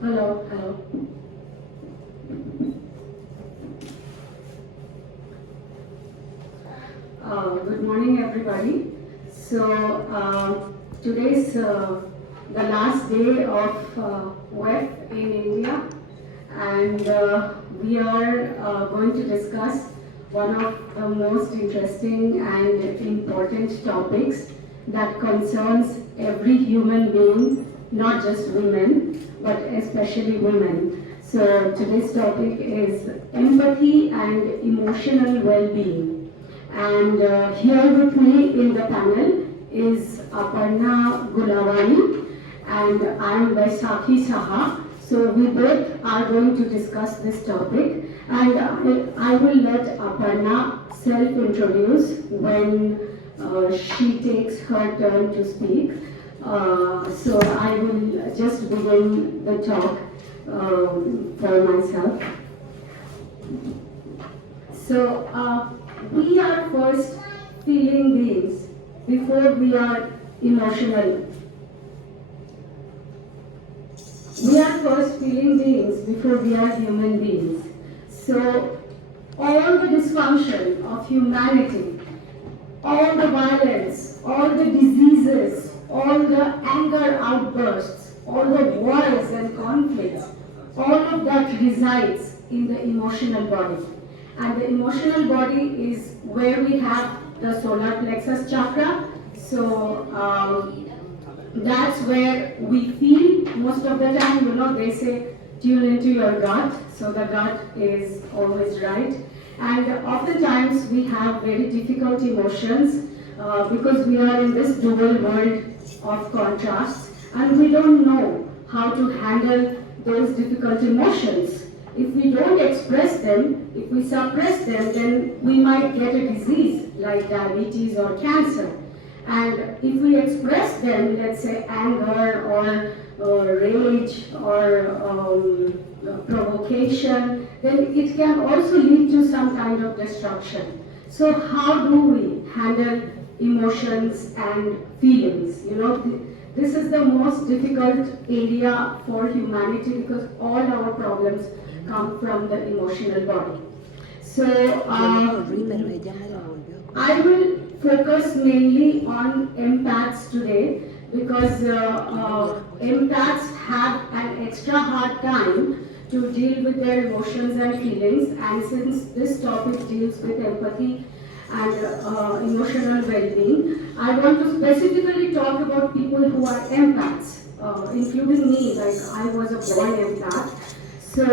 Hello, hello. Good morning, everybody. Today is the last day of WEF in India, and we are going to discuss one of the most interesting and important topics that concerns every human being, not just women, but especially women. So today's topic is empathy and emotional well-being. And here with me in the panel is Aparna Gulavani and I'm Vaisakhi Saha. So we both are going to discuss this topic, and I will let Aparna self-introduce when she takes her turn to speak. So I will just begin the talk for myself. So we are first feeling beings before we are emotional. We are first feeling beings before we are human beings. So all the dysfunction of humanity, all the violence, all the diseases, all the anger outbursts, all the wars and conflicts, all of that resides in the emotional body. And the emotional body is where we have the solar plexus chakra. So that's where we feel most of the time. You know, they say tune into your gut. So the gut is always right. And oftentimes we have very difficult emotions because we are in this dual world of contrasts, and we don't know how to handle those difficult emotions. If we don't express them, if we suppress them, then we might get a disease like diabetes or cancer. And if we express them, let's say anger or rage or provocation, then it can also lead to some kind of destruction. So how do we handle emotions and feelings? You know, this is the most difficult area for humanity because all our problems come from the emotional body. So I will focus mainly on empaths today because empaths have an extra hard time to deal with their emotions and feelings, and since this topic deals with empathy and emotional well-being, I want to specifically talk about people who are empaths, including me. Like, I was a born empath. So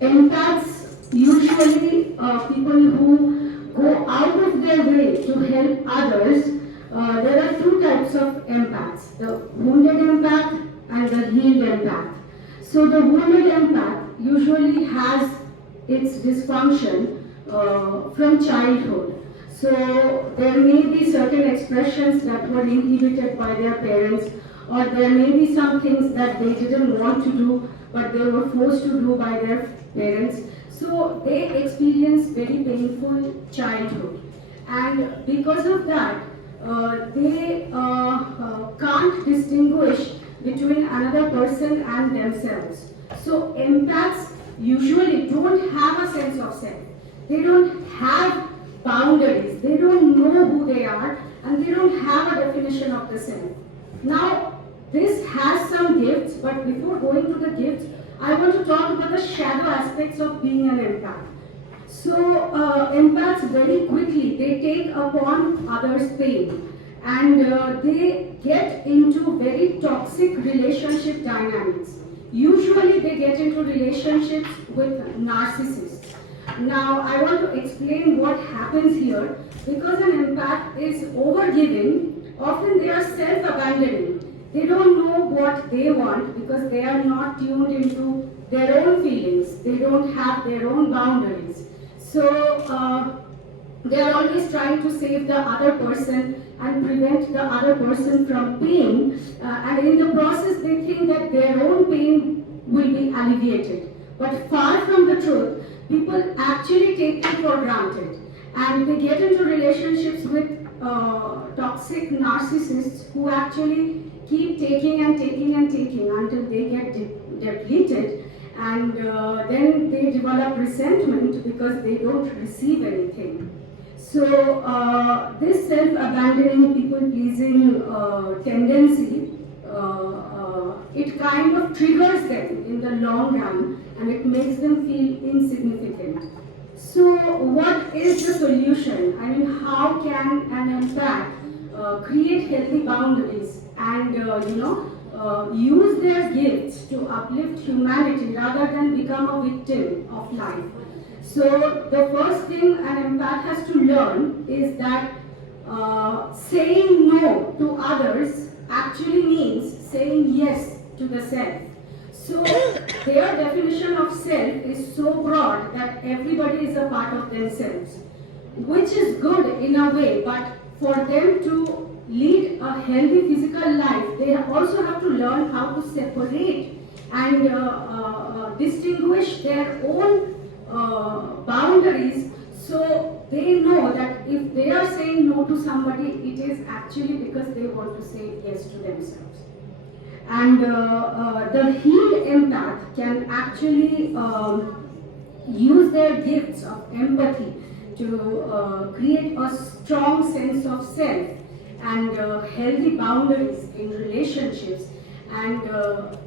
empaths usually people who go out of their way to help others. There are two types of empaths: the wounded empath and the healed empath. So the wounded empath usually has its dysfunction from childhood. So there may be certain expressions that were inhibited by their parents, or there may be some things that they didn't want to do but they were forced to do by their parents. So they experience very painful childhood, and because of that they can't distinguish between another person and themselves. So empaths usually don't have a sense of self. They don't have boundaries. They don't know who they are, and they don't have a definition of the self. Now, this has some gifts, but before going to the gifts, I want to talk about the shadow aspects of being an empath. So, empaths very quickly, they take upon others' pain, and they get into very toxic relationship dynamics. Usually, they get into relationships with narcissists. Now, I want to explain what happens here. Because an empath is overgiving, often they are self-abandoning. They don't know what they want because they are not tuned into their own feelings. They don't have their own boundaries. So they are always trying to save the other person and prevent the other person from pain. And in the process, they think that their own pain will be alleviated. But far from the truth, people actually take it for granted. And they get into relationships with toxic narcissists who actually keep taking and taking and taking until they get depleted, and then they develop resentment because they don't receive anything. So this self-abandoning, people-pleasing tendency, it kind of triggers them in the long run, and it makes them feel insignificant. So what is the solution? I mean, how can an empath create healthy boundaries and use their gifts to uplift humanity rather than become a victim of life? So the first thing an empath has to learn is that saying no to others actually means saying yes to the self. So their definition of self is so broad that everybody is a part of themselves, which is good in a way, but for them to lead a healthy physical life, they also have to learn how to separate and distinguish their own boundaries, so they know that if they are saying no to somebody, it is actually because they want to say yes to themselves. And the healed empath can actually use their gifts of empathy to create a strong sense of self and healthy boundaries in relationships, and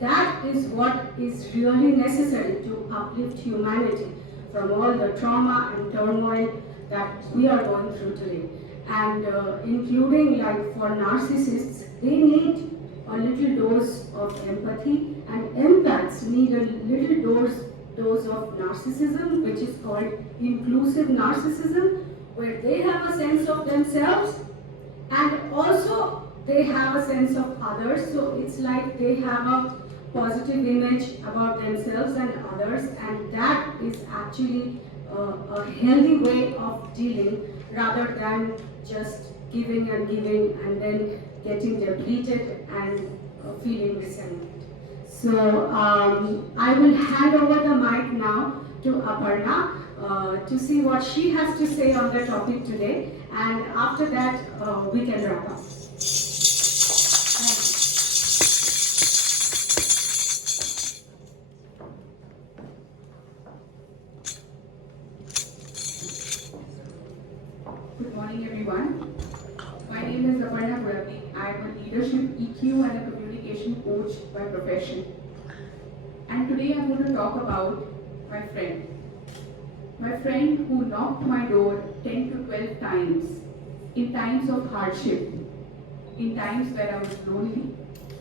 that is what is really necessary to uplift humanity from all the trauma and turmoil that we are going through today. And including, like, for narcissists, they need a little dose of empathy, and empaths need a little dose of narcissism, which is called inclusive narcissism, where they have a sense of themselves and also they have a sense of others. So it's like they have a positive image about themselves and others, and that is actually a healthy way of dealing rather than just giving and then getting depleted and feeling resentment. So I will hand over the mic now to Aparna to see what she has to say on the topic today, and after that we can wrap up. Good morning, everyone. My name is Aparna. I am a leadership, EQ, and a communication coach by profession. And today I'm going to talk about my friend. My friend who knocked my door 10 to 12 times in times of hardship, in times when I was lonely,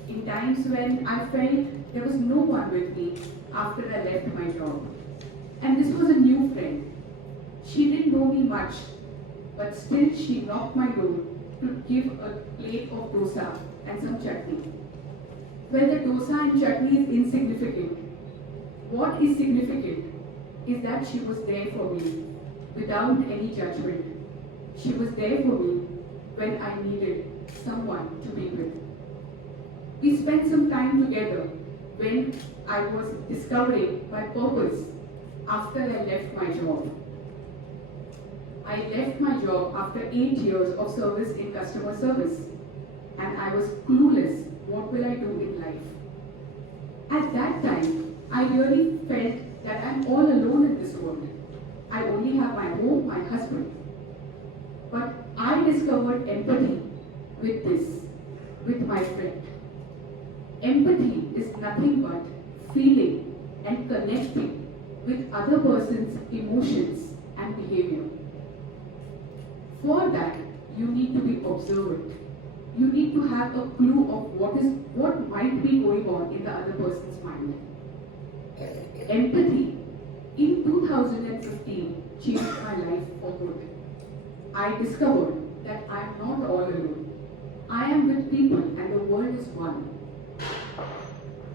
in times when I felt there was no one with me after I left my job. And this was a new friend. She didn't know me much, but still she knocked my door to give a plate of dosa and some chutney. Well, the dosa and chutney is insignificant. What is significant is that she was there for me without any judgment. She was there for me when I needed someone to be with. We spent some time together when I was discovering my purpose after I left my job. I left my job after 8 years of service in customer service, and I was clueless, what will I do in life? At that time, I really felt that I'm all alone in this world. I only have my home, my husband. But I discovered empathy with my friend. Empathy is nothing but feeling and connecting with other person's emotions and behavior. For that, you need to be observant. You need to have a clue of what might be going on in the other person's mind. Empathy in 2015 changed my life for good. I discovered that I am not all alone. I am with people and the world is one.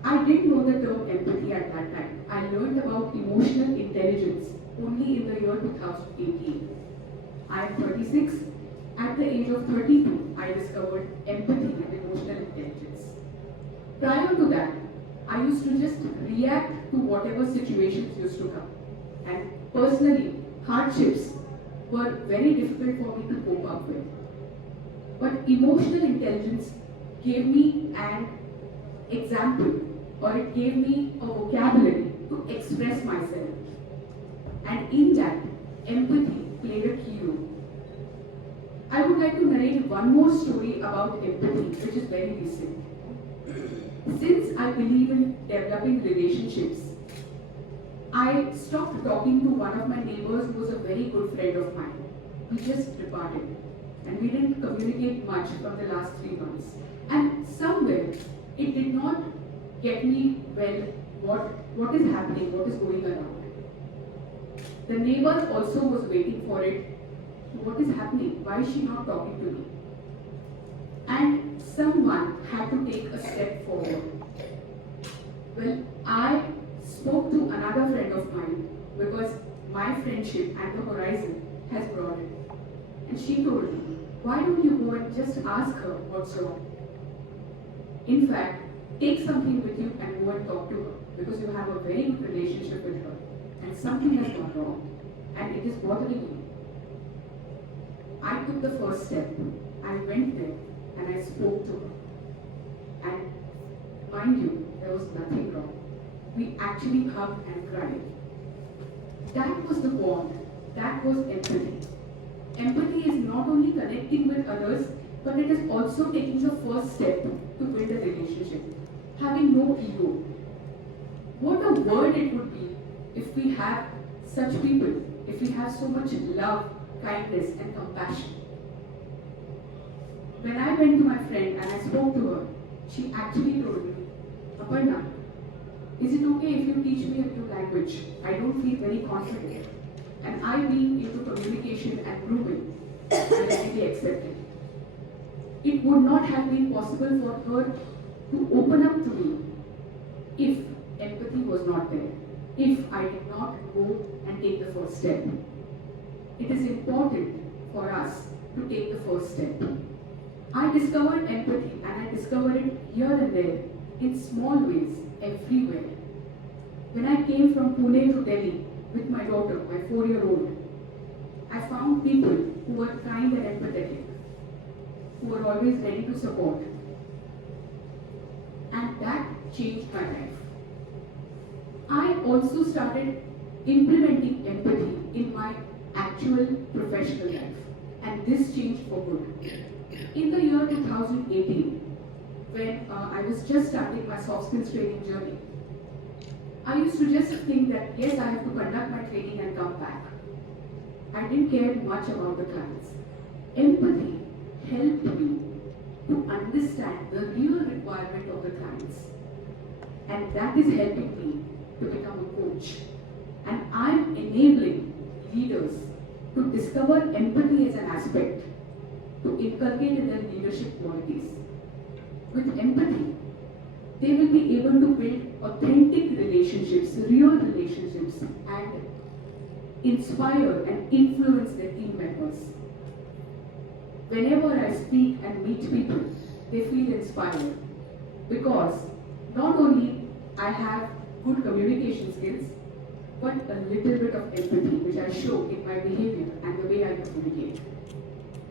I didn't know the term empathy at that time. I learned about emotional intelligence only in the year 2018. I am 36. At the age of 32, I discovered empathy and emotional intelligence. Prior to that, I used to just react to whatever situations used to come. And personally, hardships were very difficult for me to cope up with. But emotional intelligence gave me an example, or it gave me a vocabulary to express myself. And in that, empathy played a key role. I would like to narrate one more story about empathy, which is very recent. Since I believe in developing relationships, I stopped talking to one of my neighbors who was a very good friend of mine. We just departed, and we didn't communicate much for the last 3 months. And somewhere, it did not get me well what is happening, what is going around. The neighbor also was waiting for it. What is happening? Why is she not talking to me? And someone had to take a step forward. Well, I spoke to another friend of mine because my friendship and the horizon has broadened. And she told me, why don't you go and just ask her what's wrong? In fact, take something with you and go and talk to her because you have a very good relationship with her and something has gone wrong and it is bothering you. I took the first step. I went there and I spoke to her. And mind you, there was nothing wrong. We actually hugged and cried. That was the bond. That was empathy. Empathy is not only connecting with others, but it is also taking the first step to build a relationship. Having no ego. What a world it would be if we have such people, if we have so much love, kindness and compassion. When I went to my friend and I spoke to her, she actually told me, Aparna, is it okay if you teach me a new language? I don't feel very confident. And I being into communication and grooming, I readily accepted. It would not have been possible for her to open up to me if empathy was not there, if I did not go and take the first step. It is important for us to take the first step. I discovered empathy and I discovered it here and there in small ways, everywhere. When I came from Pune to Delhi with my daughter, my 4-year-old, I found people who were kind and empathetic, who were always ready to support. And that changed my life. I also started implementing empathy in my actual professional life, and this changed for good. In the year 2018, when I was just starting my soft skills training journey, I used to just think that yes, I have to conduct my training and come back. I didn't care much about the clients. Empathy helped me to understand the real requirement of the clients, and that is helping me to become a coach. And I'm enabling leaders to discover empathy as an aspect, to inculcate in their leadership qualities. With empathy, they will be able to build authentic relationships, real relationships, and inspire and influence their team members. Whenever I speak and meet people, they feel inspired because not only I have good communication skills, but a little bit of empathy which I show in my behavior and the way I communicate.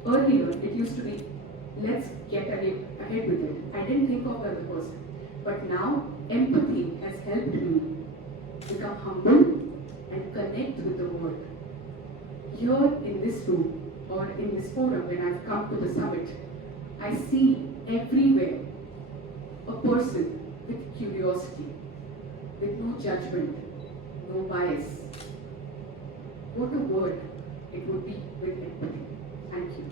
Earlier, it used to be, let's get ahead with it. I didn't think of the other person. But now, empathy has helped me become humble and connect with the world. Here in this room, or in this forum when I've come to the summit, I see everywhere a person with curiosity, with no judgment, no bias. What a word it would be with empathy. Thank you.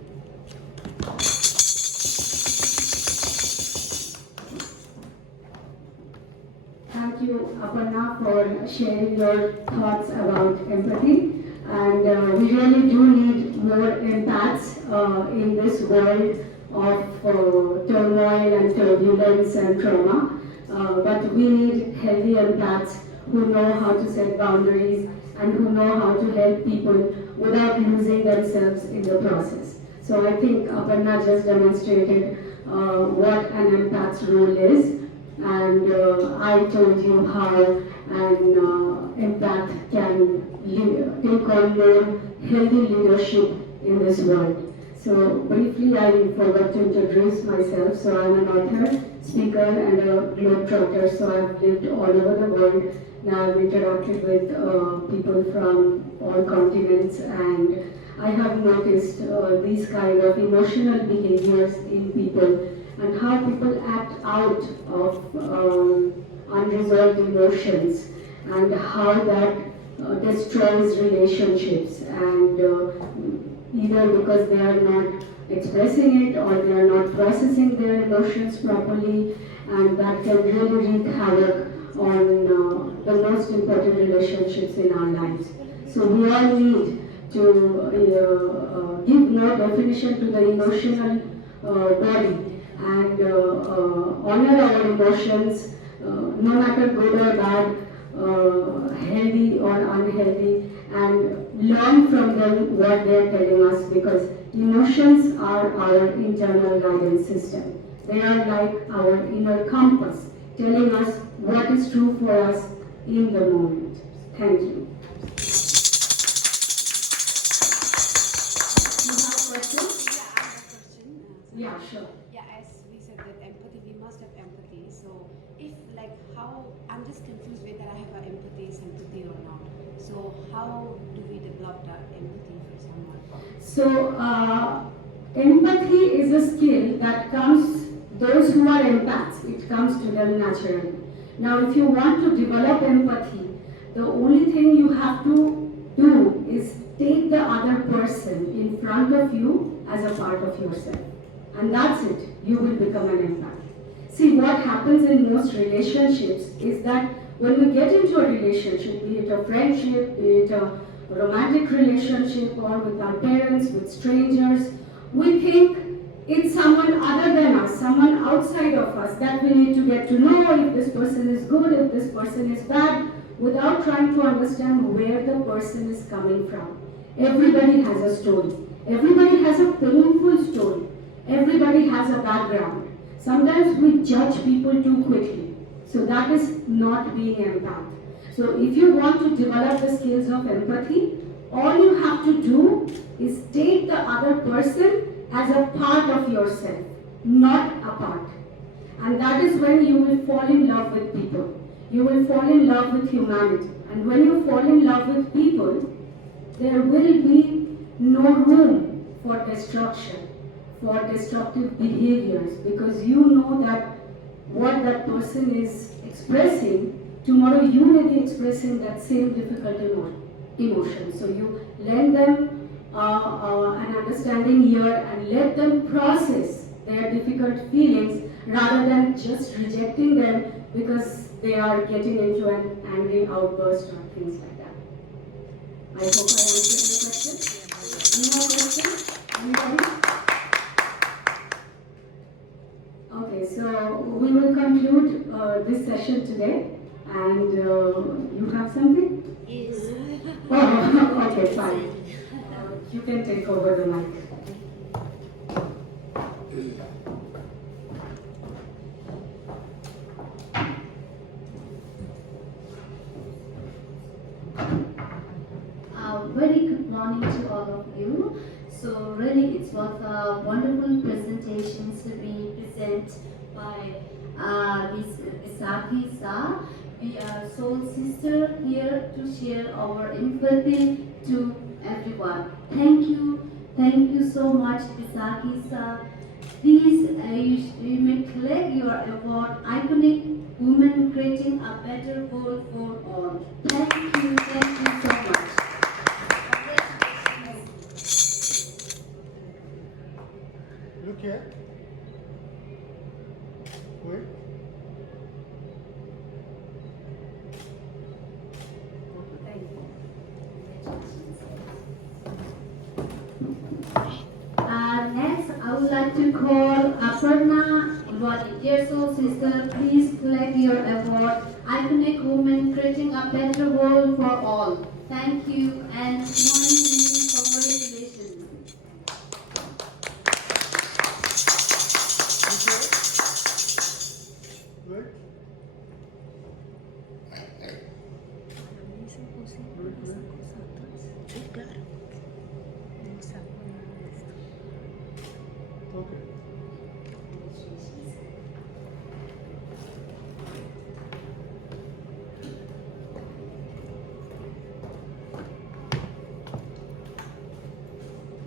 Thank you, Aparna, for sharing your thoughts about empathy. And we really do need more empaths in this world of turmoil and turbulence and trauma. But we need healthy empaths who know how to set boundaries and who know how to help people without losing themselves in the process. So I think Aparna just demonstrated what an empath's role is, and I told you how an empath can take on more healthy leadership in this world. So briefly, I forgot to introduce myself. So I'm an author, speaker, and a globetrotter. So I've lived all over the world. Now I've interacted with people from all continents, and I have noticed these kind of emotional behaviors in people and how people act out of unresolved emotions and how that destroys relationships and either because they are not expressing it or they are not processing their emotions properly, and that can really wreak havoc on the most important relationships in our lives. So we all need to give more definition to the emotional body and honor our emotions, no matter good or bad, healthy or unhealthy, and learn from them what they are telling us, because emotions are our internal guidance system. They are like our inner compass, telling us what is true for us in the moment. Thank you. You have a question? Yeah, I have a question. Yeah, sure. Yeah, as we said that empathy, we must have empathy. So, if like how I'm just confused whether I have an empathy, sympathy or not. So, how do we develop that empathy for someone? So, empathy is a skill that comes, those who are empaths, it comes to them naturally. Now, if you want to develop empathy, the only thing you have to do is take the other person in front of you as a part of yourself. And that's it, you will become an empath. See, what happens in most relationships is that when we get into a relationship, be it a friendship, be it a romantic relationship, or with our parents, with strangers, we think it's someone other than us, someone outside of us that we need to get to know, if this person is good, if this person is bad, without trying to understand where the person is coming from. Everybody has a story. Everybody has a painful story. Everybody has a background. Sometimes we judge people too quickly. So that is not being empath. So if you want to develop the skills of empathy, all you have to do is take the other person as a part of yourself, not a part. And that is when you will fall in love with people. You will fall in love with humanity. And when you fall in love with people, there will be no room for destruction, for destructive behaviors, because you know that what that person is expressing, tomorrow you may be expressing that same difficult emotion. So you lend them an understanding here and let them process their difficult feelings rather than just rejecting them because they are getting into an angry outburst or things like that. I hope I answered your question. Any more questions? Anybody? Okay, so we will conclude this session today, and you have something? Yes. Oh, okay, fine. You can take over the mic. Very good morning to all of you. So really it was a wonderful presentation to be present by Ms. Isaki Sa. We are soul sister here to share our empathy to everyone. Thank you so much, Isaki Sa. Please, you may collect your award, Iconic Women Creating a Better World for All. Thank you so much. Look here. Wait. Next, I would like to call Aparna, volunteer soul sister. Please collect your award, Iconic Woman Creating a Better World for All. Thank you and congratulations.